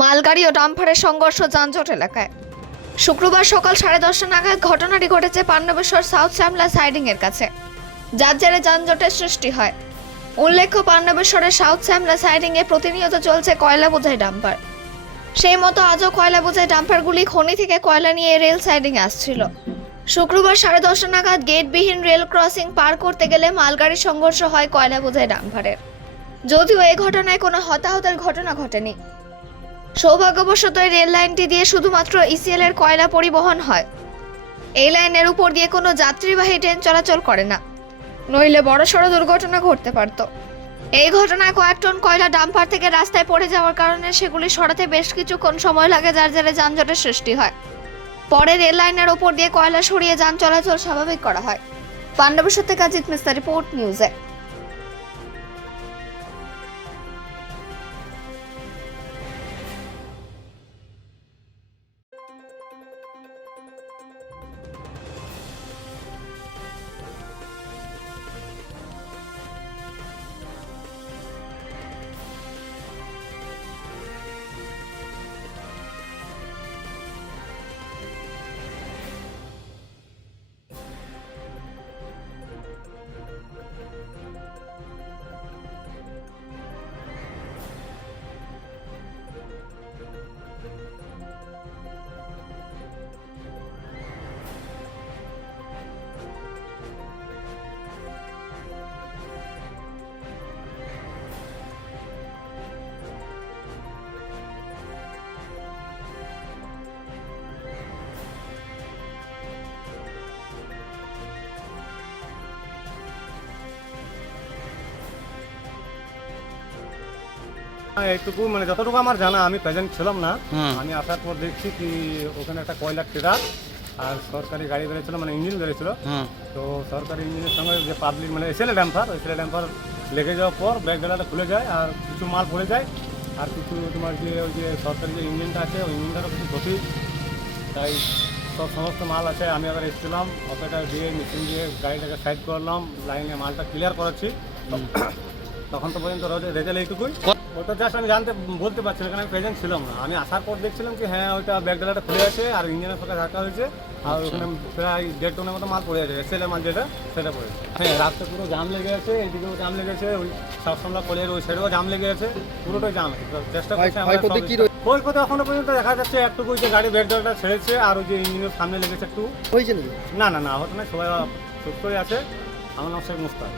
মালগাড়ি ও ডাম্পারের সংঘর্ষ যানজট এলাকায়। শুক্রবার সকাল সাড়ে দশটা নাগাদ ঘটনাটি ঘটেছে পাণ্ডবেশ্বর সাউথ শ্যামলা সাইডিং এর কাছে। যার জেরে যানজটের সৃষ্টি হয়। উল্লেখ্য পাণ্ডবেশ্বরের সাউথ শ্যামলা সাইডিং এ প্রতিনিয়ত চলছে কয়লা বোঝাই ডাম্পার। সেই মতো আজও কয়লা বোঝাই ডাম্পারগুলি খনি থেকে কয়লা নিয়ে রেল সাইডিং আসছিল। শুক্রবার সাড়ে দশটা নাগাদ গেটবিহীন রেল ক্রসিং পার করতে গেলে মালগাড়ির সংঘর্ষ হয় কয়লা বোঝাই ডাম্পারের। যদিও এই ঘটনায় কোনো হতাহতের ঘটনা ঘটেনি। সৌভাগ্যবশত রেল লাইনটি দিয়ে শুধুমাত্র ইসিএল এর কয়লা পরিবহন হয়। এই লাইনের উপর দিয়ে কোনো যাত্রীবাহী ট্রেন চলাচল করে না। নইলে বড়সড় দুর্ঘটনা ঘটতে পারত। এই ঘটনায় কয়েক টন কয়লা ডাম্পার থেকে রাস্তায় পড়ে যাওয়ার কারণে সেগুলি সরাতে বেশ কিছুক্ষণ সময় লাগে যার জেরে যানজটের সৃষ্টি হয়। পরে রেল লাইনের ওপর দিয়ে কয়লা সরিয়ে যান চলাচল স্বাভাবিক করা হয়। পাণ্ডবেশ্বর থেকে অজিত মিস্তা রিপোর্ট নিউজে। এইটুকু মানে যতটুকু আমার জানা আমি প্রেজেন্ট ছিলাম না। আমি আসার পর দেখছি কি ওখানে একটা কয়লার ট্রেলার আর সরকারি গাড়ি বেরিয়েছিল মানে ইঞ্জিন বেরিয়েছিল। তো সরকারি ইঞ্জিনের সঙ্গে যে পাবলিক মানে এসেলে ড্যাম্পার ওই এসেলে ড্যাম্পার লেগে যাওয়ার পর ব্যাগ ডালাটা খুলে যায় আর কিছু মাল পড়ে যায়। আর কিছু তোমার যে ওই যে সরকারি যে ইঞ্জিনটা আছে ওই ইঞ্জিনটারও কিছু ক্ষতি। তাই সব সমস্ত মাল আছে আমি আবার এসেছিলাম অপেটা দিয়ে মেশিন দিয়ে গাড়িটাকে সাইড করলাম লাইনে মালটা ক্লিয়ার করাচ্ছি তখন তো পর্যন্ত রেজাল্ট এইটুকুই। ওটা জাস্ট আমি জানতে বলতে পারছি না কারণ আমি প্রেজেন্ট ছিলাম না। আমি আসার পর দেখছিলাম কি হ্যাঁ ওইটা ব্যাগ ডালাটা খুলে আছে আর ইঞ্জিনের সাথে ধাক্কা হয়েছে আর ওখানে প্রায় দেড় টনের মতো মাল পড়ে আছে এসএল মাল যেটা সেটা পড়ে হ্যাঁ রাস্তা পুরো জাম লেগে আছে এইদিকেও জাম লেগে লেগেছে ওই সবসময় কলের ওই সাইডেও জাম লেগে আছে পুরোটাই জাম। আছে চেষ্টা করছে আমরা ক্ষয়ক্ষতি সব- কি রয়েছে? ক্ষয়ক্ষতি এখনও পর্যন্ত দেখা যাচ্ছে একটুকু যে গাড়ি ব্যাগ ডালাটা ছেড়েছে আর ওই যে ইঞ্জিনের সামনে লেগেছে একটু। হয়েছে না না না হতো না সবাই সুস্থই আছে। আমার নাম শেখ মুস্তাক।